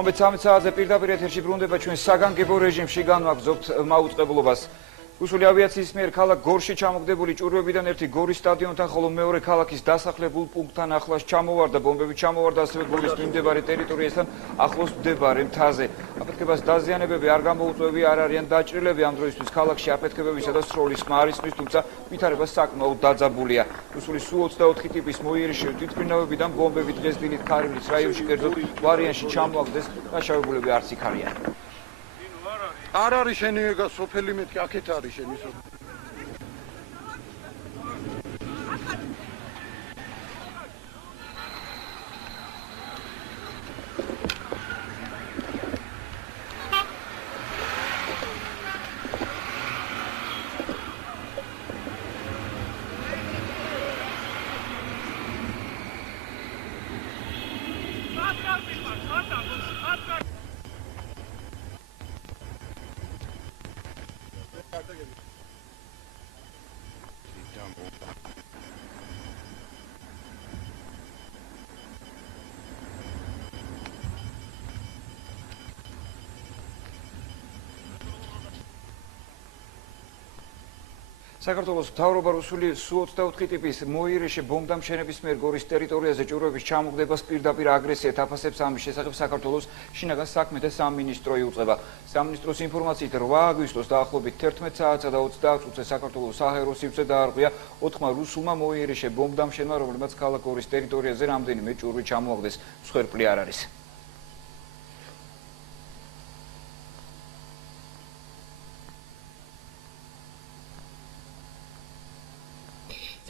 13 საათზე პირდაპირ ეთერში ბრუნდება ჩვენ საგანგებო რეჟიმში განვაგრძობთ მაუწყებლობას. რუსული ავიაციის მიერ ქალაქ გორში ჩამოგდებული ჭურვებიდან ერთი გორის სტადიონთან, ხოლო მეორე ქალაქის დასახლებულ პუნქტთან ახლოს ჩამოვარდა ბომბები, ჩამოვარდა ასევე გორის მიმდებარე ტერიტორიასთან ახლოს მდებარე მთაზე. აფეთქებას დაზიანებები არ გამოუწვევი არ არიან დაჭრილები, ამ დროისთვის ქალაქში აფეთქებებისა და სროლის ხმა არ ისმის, თუმცა ვითარება საკმაოდ დაძაბულია. რუსული Su-24 ტიპის მოიერიშე თვითმფრინავებიდან ბომბები დღეს დილით ქარილის რაიონში, კერძოდ ვარიანში ჩამოაგდეს, დაშავებულები არც იქ არიან. არ არის შენი ეგა სოფელი მეთქი აქეთ არის შენი სოფელი. საქართველოს მთავრობა რუსული Su-24 ტიპის მოიერიშე ბომბდამშენების მიერ გორის ტერიტორიაზე ჭურვების ჩამოგდებას პირდაპირ აგრესიად აფასებს. ამის შესახებ საქართველოს შინაგან საქმეთა სამინისტრო იუწყება. სამინისტროს ინფორმაციით 8 აგვისტოს დაახლოებით 11 საათსა და 30 წუთზე საქართველოს საჰაერო სივრცე დაარღვია 4 რუსულმა მოიერიშე ბომბდამშენმა, რომლებმაც ქალაქ გორის ტერიტორიაზე რამდენიმე ჭურვი ჩამოაგდეს. მსხვერპლი არ არის.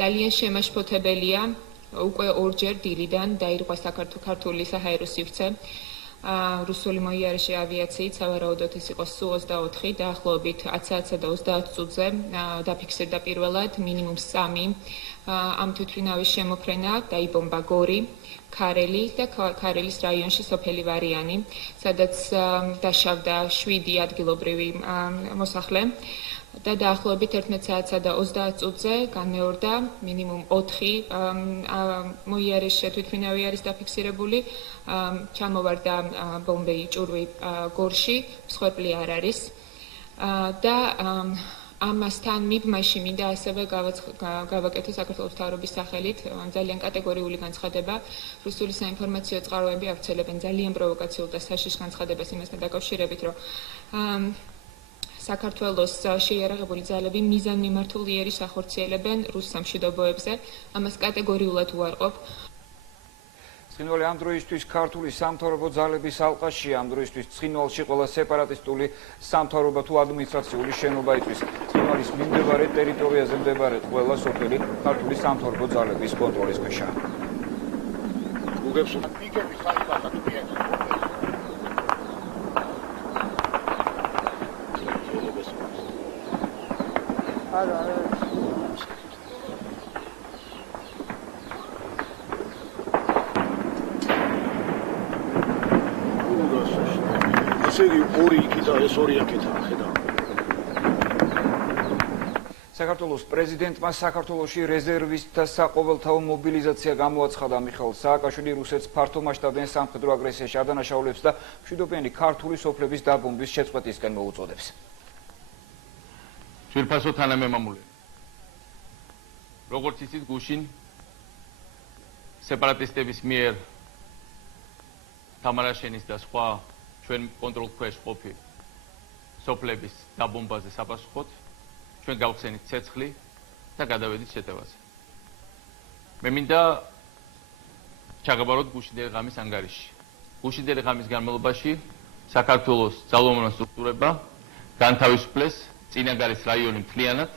ძალიან შემაშფოთებელია, უკვე ორჯერ დილიდან დაირღვა საქართველოს საჰაერო სივრცე. რუსული მოიარიშე ავიაციით, სავარაუდოდ ეს იყო Su-24, დაახლოებით 10 საათსა და 30 წუთზე დაფიქსირდა პირველად მინიმუმ 3 ამ თვითმფრინავის შემოფრენა, დაიბომბა გორი, ქარელი და ქარელის რაიონში სოფელი ვარიანი, სადაც დაშავდა 7 ადგილობრივი მოსახლე. და დაახლოებით 11 საათსა და 30 წუთზე განმეორდა მინიმუმ 4 მოიარიშე თვითმფრინავი არის დაფიქსირებული, ჩამოვარდა ბომბეი ჭურვი გორში, მსხვერპლი არ არის და ამასთან მიბმაში მინდა ასევე გავაკეთო საქართველოს მთავრობის სახელით ძალიან კატეგორიული განცხადება. რუსული საინფორმაციო წყაროები ავრცელებენ ძალიან პროვოკაციულ და საშიშ განცხადებას იმასთან დაკავშირებით, რომ საქართველოს შეიარაღებული ძალები მიზანმიმართულ იერიშს ახორციელებენ რუს სამშვიდობოებზე, ამას კატეგორიულად უარყოფ. ცხინვალი ამ დროისთვის ქართული სამთავრობო ძალების ალყაშია, ამ დროისთვის ცხინვალში ყველა სეპარატისტული სამთავრობო თუ ადმინისტრაციული შენობა იწვის. ცხინვალის მიმდებარე ტერიტორიაზე მდებარე ყველა სოფელი ქართული სამთავრობო ძალების კონტროლის ქვეშაა. საქართველოს პრეზიდენტმა საქართველოში რეზერვისტთა საყოველთაო მობილიზაცია გამოაცხადა. მიხეილ სააკაშვილი რუსეთს ფართომასშტაბიან სამხედრო აგრესიაში ადანაშაულებს და მშვიდობიანი ქართული სოფლების დაბომბვის შეწყვეტისკენ მოუწოდებს. ძვირფასო თანამემამულე. როგორც იცით, გუშინ სეპარატისტების მიერ თამარაშენის და სხვა ჩვენ კონტროლქვეშ ყოფი სოფლების დაბომბაზე საპასუხოდ ჩვენ გავხსენით ცეცხლი და გადავედით შეტევაზე. მე მინდა ჩაგაბაროთ გუშინდელი ღამის ანგარიში. გუშინდელი ღამის განმავლობაში საქართველოს ძალოვანმა სტრუქტურებმა განთავისუფლეს წინაგარის რაიონი მთლიანად,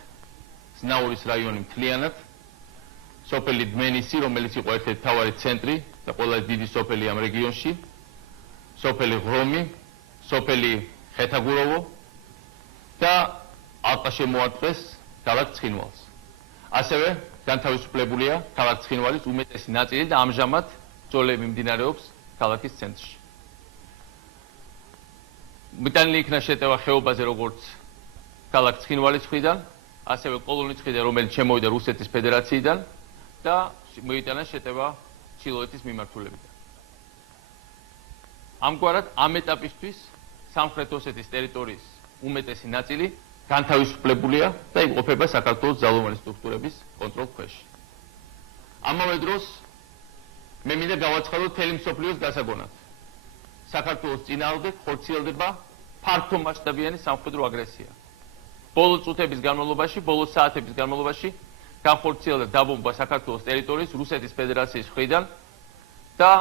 ზნაურის რაიონი მთლიანად, სოფელი დმენისი, რომელიც იყო ერთ-ერთი მთავარი ცენტრი და ყველაზე დიდი სოფელი ამ რეგიონში, სოფელი ღრომი, სოფელი ხეთაგუროვო და ალყა შემოარტყეს ქალაქ ცხინვალს. ასევე განთავისუფლებულია ქალაქ ცხინვალის უმეტესი ნაწილი და ამჟამად ბრძოლები მიმდინარეობს ქალაქის ცენტრში. მიტანილი იქნა შეტევა ხეობაზე როგორც ქალაქ ცხინვალის მხრიდან, ასევე კოლონის მხრიდან, რომელიც შემოვიდა რუსეთის ფედერაციიდან და მოიტანა შეტევა ჩილოეთის მიმართულებიდან. ამგვარად ამ ეტაპისთვის სამხრეთ ოსეთის ტერიტორიის უმეტესი ნაწილი განთავისუფლებულია და იმყოფება საქართველოს ძალოვანი სტრუქტურების კონტროლ ქვეშ. ამავე დროს მე მინდა გავაცხადოთ მთელი მსოფლიოს გასაგონად. საქართველოს წინააღმდეგ ხორციელდება ფართომასშტაბიანი სამხედრო აგრესია. ბოლო წუთების განმავლობაში, ბოლო საათების განმავლობაში განხორციელდა დაბომბვა საქართველოს ტერიტორიის რუსეთის ფედერაციის მხრიდან და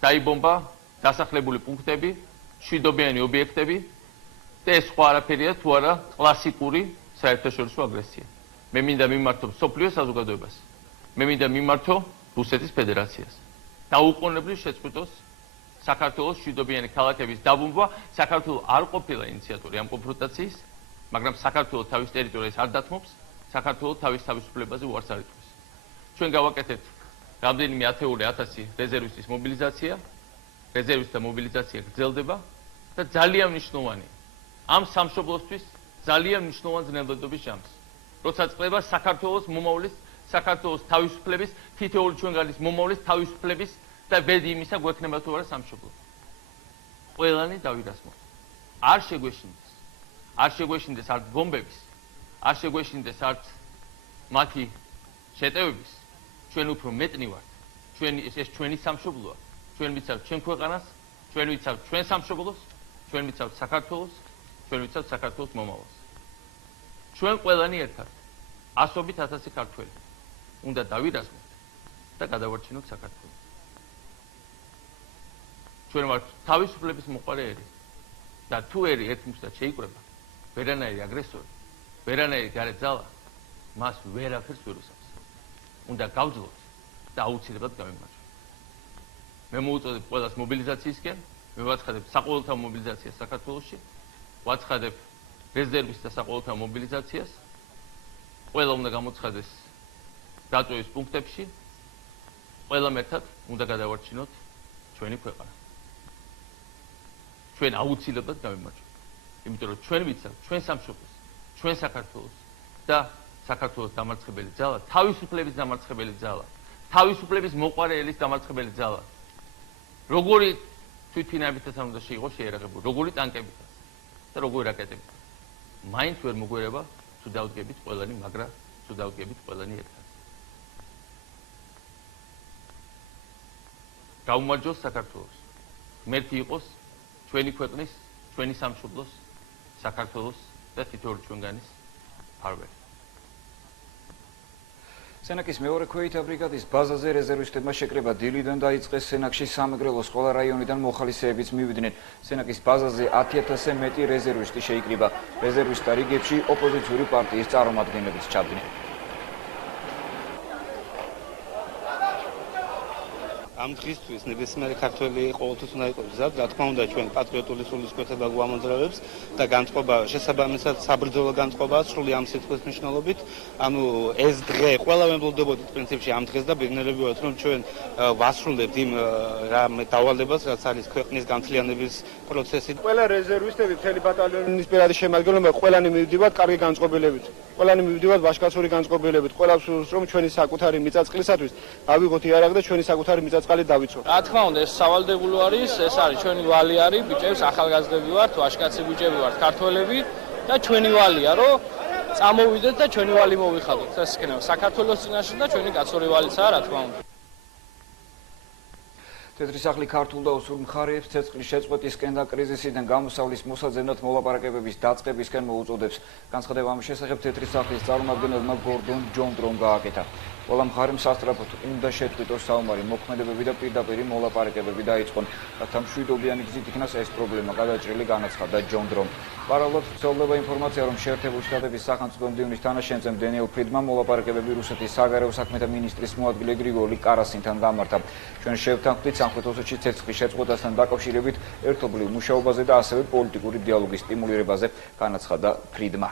დაიბომბა დასახლებული პუნქტები, მშვიდობიანი ობიექტები და ეს სხვა არაფერია თუ არა კლასიკური საერთაშორისო აგრესია. მე მინდა მიმართო მსოფლიო საზოგადოებას. მე მინდა მიმართო რუსეთის ფედერაციას. დაუყოვნებლივ შეწყვიტოს საქართველოს მშვიდობიანი ქალაქების დაბომბვა. საქართველოს არ ყოფილა ინიციატორი ამ კონფრონტაციის, მაგრამ საქართველოს თავის ტერიტორიას არ დათმობს, საქართველოს თავის თავისუფლებაზე უარს არ იტყვის. ჩვენ გავაკეთებთ რამდენიმე ათეული ათასი რეზერვისტის მობილიზაცია, რეზერვისტთა მობილიზაცია გრძელდება და ძალიან მნიშვნელოვანია. ამ სამშობლოსთვის ძალიან მნიშვნელოვანი ზნელდოდობის ჟამს. როცა წყდება საქართველოს მომავლის, საქართველოს თავისუფლების, თითოეული ჩვენგანის მომავლის თავისუფლების და ბედი იმისა გვექნება თუ არა სამშობლო. ყველანი დავირასმოთ. არ შეგვეშინდეს. არ შეგვეშინდეს არც ბომბების, არ შეგვეშინდეს არც მათი შეტევების. ჩვენ უფრო მეტნი ვართ. ეს ჩვენი სამშობლოა. ჩვენ ვიცავთ ჩვენ ქვეყანას, ჩვენ ვიცავთ ჩვენ სამშობლოს, ჩვენ ვიცავთ საქართველოს, ჩვენ ვიცავთ საქართველოს მომავალს. ჩვენ ყველანი ერთად, ასობით ათასი ქართველი, უნდა დავირასმოთ და გადავარჩინოთ საქართველოს. ჩვენ ვართ თავისუფლების მოყარე ერი და თუ ერი ერთმუსტად შეიკრება, ვერანაირი აგრესორი, ვერანაირი გარე ძალა მას ვერაფერს ვერ უსწავს. უნდა გავძლოთ და აუცილებლად გავიმარჯვოთ. მე მოუწოდებ ყველას მობილიზაციისკენ, მე ვაცხადებ საყოველთაო მობილიზაციას საქართველოში, ვაცხადებ რეზერვისტთა საყოველთაო მობილიზაციას, ყველა უნდა გამოცხადეს დაწვევის პუნქტებში, ყველამ ერთად უნდა გადავარჩინოთ ჩვენი ქვეყანა. ჩვენ აუცილებლად გავიმარჯვოთ. იმიტომ რომ ჩვენ ვიცავთ ჩვენ სამშობლოს, ჩვენ საქართველოს და საქართველოს დამარცხებელი ძალა, თავისუფლების დამარცხებელი ძალა, თავისუფლების მოყარე ელის დამარცხებელი ძალა. როგორი თვითფინაებითაც არ უნდა შეიყოს შეერაღებული, როგორი ტანკებითაც და როგორი რაკეტებით. მაინც ვერ მოგვერება თუ დავდგებით ყველანი, მაგრამ თუ დავდგებით ყველანი ერთად. გაუმარჯოს საქართველოს. ღმერთი იყოს ჩვენი ქვეყნის, ჩვენი სამშობლოს, საქართველოს და თითოეული ჩვენგანის ფარველი. სენაკის მეორე ქვეითთა ბრიგადის ბაზაზე რეზერვისტებმა შეკრება დილიდან დაიწყეს. სენაკში სამეგრელოს ყველა რაიონიდან მოხალისეებიც მივიდნენ. სენაკის ბაზაზე 10,000-ზე მეტი რეზერვისტი შეიკრიბა. რეზერვისტთა რიგებში ოპოზიციური პარტიის წარმომადგენლებიც ჩავდნენ. ამ დღისთვის ნებისმიერი ქართველი ყოველთვის უნდა იყოს მზად, რა თქმა უნდა ჩვენ პატრიოტული სულისკვეთება გვამოძრავებს და განწყობა შესაბამისად საბრძოლო განწყობა სრული ამ სიტყვის მნიშვნელობით. ანუ ეს დღე ყველა ვემბლოდებოდით პრინციპში ამ დღეს და ბედნიერები ვართ რომ ჩვენ ვასრულებთ იმ დავალებას რაც არის ქვეყნის განთლიანების პროცესი. ყველა რეზერვისტები მთელი ბატალიონის პირადი შემადგენლობა ყველანი მივდივართ კარგი განწყობილებით. ყველანი მივდივართ ვაჟკაცური განწყობილებით. ყველას სურს რომ ჩვენი საკუთარი მიწაწყლისათვის ავიღოთ იარაღი და ჩვენი საკუთარი მიწაწყალი დავიცვათ. რა თქმა უნდა, ეს სავალდებულო არის, ეს არის ჩვენი ვალი არის, ბიჭებს ახალგაზრდები ვართ, ვაჟკაცი ბიჭები ვართ, ქართველები და ჩვენი ვალია, რომ წამოვიდეთ და ჩვენი ვალი მოვიხადოთ. ეს იქნება საქართველოს წინაშე და ჩვენი კაცური ვალიცაა, რა თქმა უნდა. თეთრი სახლი ქართულ და ოსურ მხარეებს ცეცხლის შეწყვეტისკენ და კრიზისიდან გამოსავლის მოსაძებნად მოლაპარაკებების დაწყებისკენ მოუწოდებს. განცხადება ამის შესახებ თეთრი სახლის წარმომადგენელმა გორდონ ჯონდრომ გააკეთა. ყველა მხარემ სასწრაფოდ უნდა შეწყვიტოს საომარი მოქმედებები და პირდაპირი მოლაპარაკებები დაიწყონ, რათა მშვიდობიანი გზით იქნას ეს პრობლემა გადაჭრილი, განაცხადა ჯონდრომ. პარალელურად ვრცელდება ინფორმაცია, რომ შეერთებული შტატების სახელმწიფო მდივნის თანაშემწემ დენიელ ფრიდმა მოლაპარაკებები რუსეთის საგარეო საქმეთა მინისტრის მოადგილე გრიგოლი კარასინთან გამართა. ჩვენ შევთანხმდით სამხრეთ ოსეთში ცეცხლის შეწყვეტასთან დაკავშირებით ერთობლივ მუშაობაზე და ასევე პოლიტიკური დიალოგის სტიმულირებაზე, განაცხადა ფრიდმა.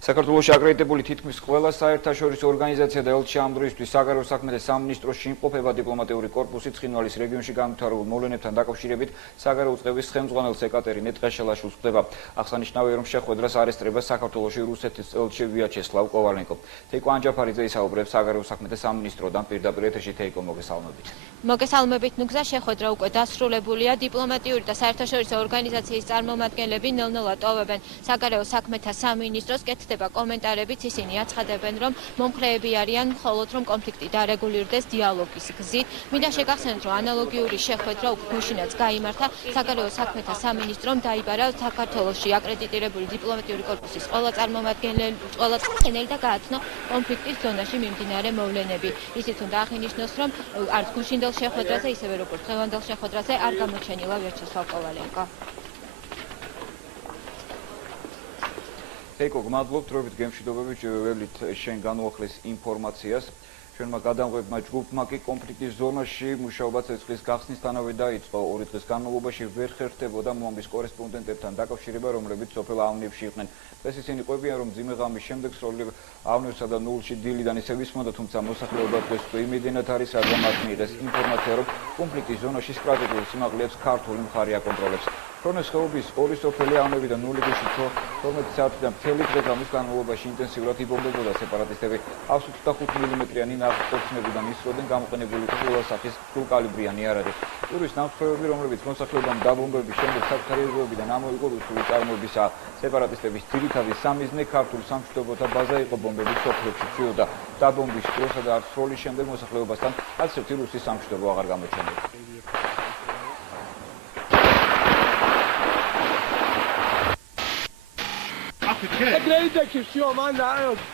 საქართველოში აკრედიტებული თითქმის ყველა საერთაშორისო ორგანიზაცია და ელჩი ამ დროისთვის საგარეო საქმეთა სამინისტროში იმყოფება დიპლომატიური კორპუსი ცხინვალის რეგიონში განვითარებულ მოვლენებთან დაკავშირებით საგარეო უწყების ხელმძღვანელს ეკატერინე ტყეშელაშვილს ხვდება. აღსანიშნავია, რომ შეხვედრას არესტდება საქართველოში რუსეთის ელჩი ვიაჩესლავ კოვალენკო. თეიკო ანჯაფარიძე ისაუბრებს საგარეო საქმეთა სამინისტროდან პირდაპირ ეთერში. თეიკო, მოგესალმებით. მოგესალმებით, ნუგზა, შეხვედრა უკვე დასრულებულია. დიპლომატიური და საერთაშორისო ორგანიზაციის წარმომადგენლები ნელ-ნელა ტოვებენ საგარეო საქმეთა სამინისტროს. კეთდება კომენტარებიც, ისინი აცხადებენ, რომ მომხრეები არიან, მხოლოდ რომ კონფლიქტი დარეგულირდეს დიალოგის გზით. მინდა შეგახსენოთ, რომ ანალოგიური შეხვედრა უქმუშინაც გაიმართა საგარეო საქმეთა სამინისტრომ დაიბარა საქართველოში აკრედიტირებული დიპლომატიური კორპუსის ყველა წარმომადგენელი და გააცნო კონფლიქტის ზონაში მიმდინარე მოვლენები. ისიც უნდა აღინიშნოს, რომ არც გუშინდელ შეხვედრაზე, ისევე როგორც დღევანდელ შეხვედრაზე არ გამოჩენილა ვიაჩესლავ კოვალენკო. თეიკო, გმადლობთ, რობით გემშვიდობებით ველით შენ განუახლეს ინფორმაციას. ჩვენმა გადამღებმა ჯგუფმა კი კონფლიქტის ზონაში მუშაობა ცეცხლის გახსნისთანავე დაიწყო. 2 დღის განმავლობაში ვერ ხერხდებოდა მომის კორესპონდენტებთან დაკავშირება, რომლებიც სოფელ ავნებში იყვნენ. ეს ისინი ყვებიან, რომ მძიმე ღამის შემდეგ სროლი ავნებსა და ნულში დილიდან ისე ვისმოდა, თუმცა მოსახლეობა დღეს იმედიანად არის, რადგან მათ მიიღეს ინფორმაცია, რომ კონფლიქტის ზონაში სტრატეგიულ სიმაღლეებს ქართული მხარე აკონტროლებს. ქრონეს ხეობის 2 სოფელი ავნები და ნულიგეში 12 საათიდან მთელი დღე ღამის განმავლობაში ინტენსიურად იბომბებოდა სეპარატისტები. 125 მმ-იანი ნაღმწევსნებიდან ისროდნენ გამოყენებული ყველა სახის სრულკალიბრიანი იარაღი. ტურის ნამსხვრევები, რომლებიც მოსახლეობამ დაბომბების შემდეგ საკუთარი ეზოებიდან ამოიღო რუსული წარმოებისა. სეპარატისტების ძირითადი სამიზნე ქართულ სამშვიდობოთა ბაზა იყო, ბომბები სოფლებში ცვიოდა. დაბომბვის დროსა და სროლის შემდეგ მოსახლეობასთან არც ერთი რუსის სამშვიდობო აღარ გამოჩნდა. Glejdeki все, man,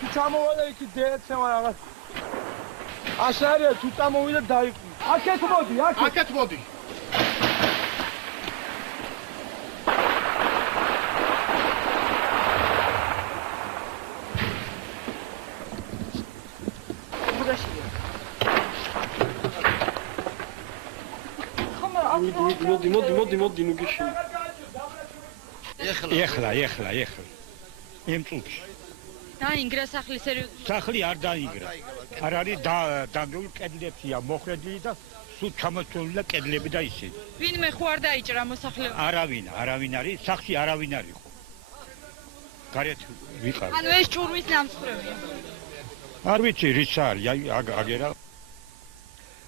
tu çamova ki deyet sema rahat. Aşağıya tutamovi da dayık. Aket modi, aket modi. Modi, nugishi. ეხლა იმ წუთში დაინგრა სახლის სახლი არ დაინგრა. არ არის დანგრეულ კედლებია მოხრედილი და სულ ჩამოწოლილი კედლები და ისე. ვინმე ხო არ დაიჭრა მოსახლეობა? არავინ არის, სახლში არავინ არ იყო. გარეთ ვიყავ. ანუ ეს ჭურვის ნამსხვრევია. არ ვიცი რის არის, აგერა.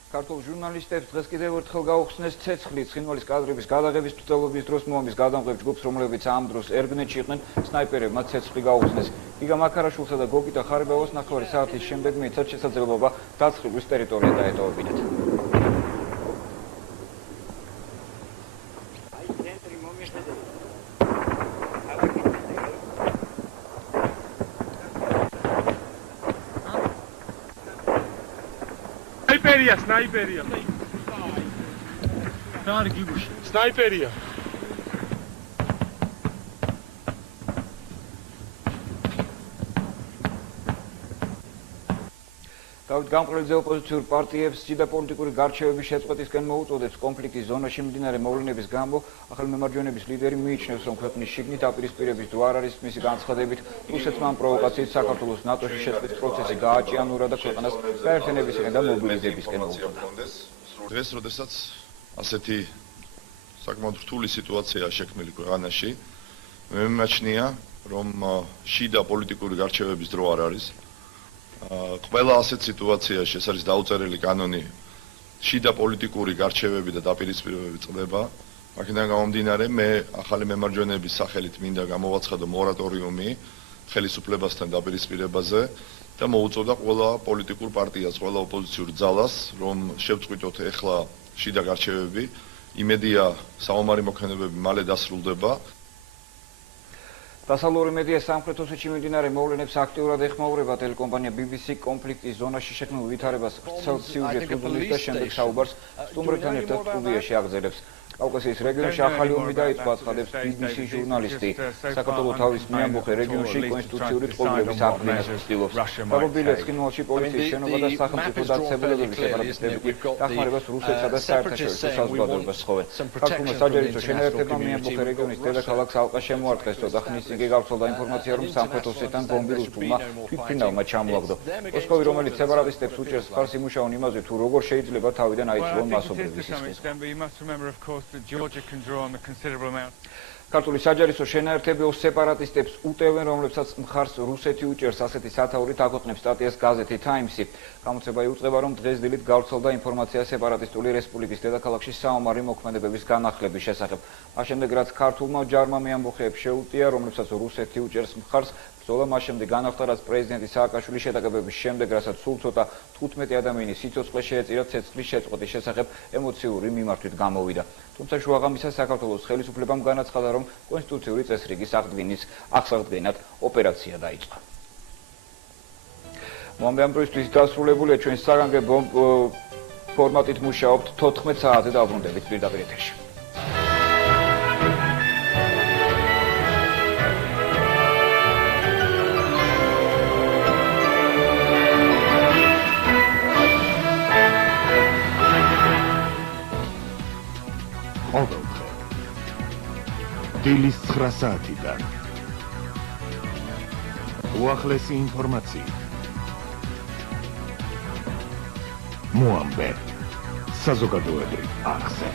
ქართულ ჟურნალისტებს დღეს კიდევ ერთხელ გაუხსნეს ცეცხლი ცხინვალის კადრების გადაღების მცდელობის დროს მომის გადამღებ ჯგუფს, რომლებიც ამ დროს ერგნეთში იყვნენ, სნაიპერებმა ცეცხლი გაუხსნეს. გიგა მაქარაშვილსა და გოგიტა ხარებავას ნახევარი საათის შემდეგ მიეცათ შესაძლებლობა დაცხრილვის ტერიტორია დაეტოვებინათ. Sniperия. Sniperия. დავით გამყრელიძე ოპოზიციურ პარტიებს შიდა პოლიტიკური გარჩევების შეწყვეტისკენ მოუწოდებს. კონფლიქტის ზონაში მიმდინარე მოვლენების გამო ახალი მემარჯვენების ლიდერი მიიჩნევს, რომ ქვეყნის შიგნით დაპირისპირების თუ არ არის მისი განცხადებით რუსეთმა ამ პროვოკაციით საქართველოს ნატოში შეწყვეტის პროცესი გააჭიანურა და ქვეყანას გაერთიანებისკენ და მობილიზებისკენ მოუწოდა. დღეს, როდესაც ასეთი საკმაოდ რთული სიტუაციაა შექმნილი ქვეყანაში, მე მიმაჩნია, რომ შიდა პოლიტიკური გარჩევების დრო არ არის. ყველა ასეთ სიტუაციაში ეს არის დაუწერელი კანონი, შიდა პოლიტიკური გარჩევები და დაპირისპირებები წყდება. აქედან გამომდინარე, მე ახალი მემარჯვენეების სახელით მინდა გამოვაცხადო მორატორიუმი ხელისუფლებასთან დაპირისპირებაზე და მოუწოდა ყველა პოლიტიკურ პარტიას, ყველა ოპოზიციურ ძალას, რომ შევწყვიტოთ ეხლა შიდა გარჩევები. იმედია, საომარი მოქმედებები მალე დასრულდება. დასავლური მედია სამხრეთ ოსეთში მიმდინარე მოვლენებს აქტიურად ეხმაურება. ტელეკომპანია BBC კონფლიქტის ზონაში შექმნილ ვითარებას ვრცელ სიუჟეტს უძღვნის და შემდეგ საუბარს სტუმრებთან ერთად სტუდიაში აგრძელებს. კავკასიის რეგიონში ახალი ომი დაიწყო, აცხადებს BBC ჟურნალისტი. საქართველოს თავის მიამბოხე რეგიონში კონსტიტუციური წყობილების აღდგენას ცდილობს. დაბობილია ცხინვალში პოლიციის შენობა და სახელმწიფო დაწესებულებები სეპარატისტები კი დახმარებას რუსეთსა და საერთაშორისო საზოგადოებას სთხოვენ. ქართულმა საჯარისო შენაერთებმა მიამბოხე რეგიონის დედაქალაქ ალყა შემოარტყეს, ცოტა ხნის წინ კი გავრცელდა ინფორმაცია, რომ სამხრეთ ოსეთიდან ბომბი რუსულმა თვითმფრინავმა ჩამოაგდო. მოსკოვი, რომელიც სეპარატისტებს უჭერს მხარს, იმუშაონ იმაზე, თუ როგორ შეიძლება თავიდან აიწვიონ მასობრივი სისხლი. ქართული საჯარისო შენაერთები სეპარატისტებს უტევენ, რომლებსაც მხარს რუსეთი უჭერს, ასეთი სათაურით აქვეყნებს სტატიას გაზეთი Times-ი. გამოცემა იუწყება, რომ დღეს დილით გავრცელდა ინფორმაცია სეპარატისტული რესპუბლიკის დედაქალაქში საომარი მოქმედებების განახლების შესახებ. მას შემდეგ, რაც ქართულმა ჯარმა მეამბოხეებს შეუტია, რომლებსაც რუსეთი უჭერს მხარს, ბრძოლა მას შემდეგ განახლდა, რაც პრეზიდენტი სააკაშვილის შეტაკებების შემდეგ, რასაც სულ ცოტა 15 ადამიანის სიცოცხლე შეეწირა ცეცხლის შეწყვეტის შესახებ ემოციური მიმართვით გამოვიდა. თუმცა შუაღამისას საქართველოს ხელისუფლებამ განაცხადა, რომ კონსტიტუციური წესრიგის აღსადგენად ოპერაცია დაიწყო. მომდე ამ დროისთვის დასრულებულია ჩვენი საგანგებო ფორმატით მუშაობთ 14 საათზე დაუბრუნდებით პირდაპირ ეთერში. ყოველდღე დილის 9 საათიდან უახლესი ინფორმაცია მოამბე საზოგადოებრივ არხზე.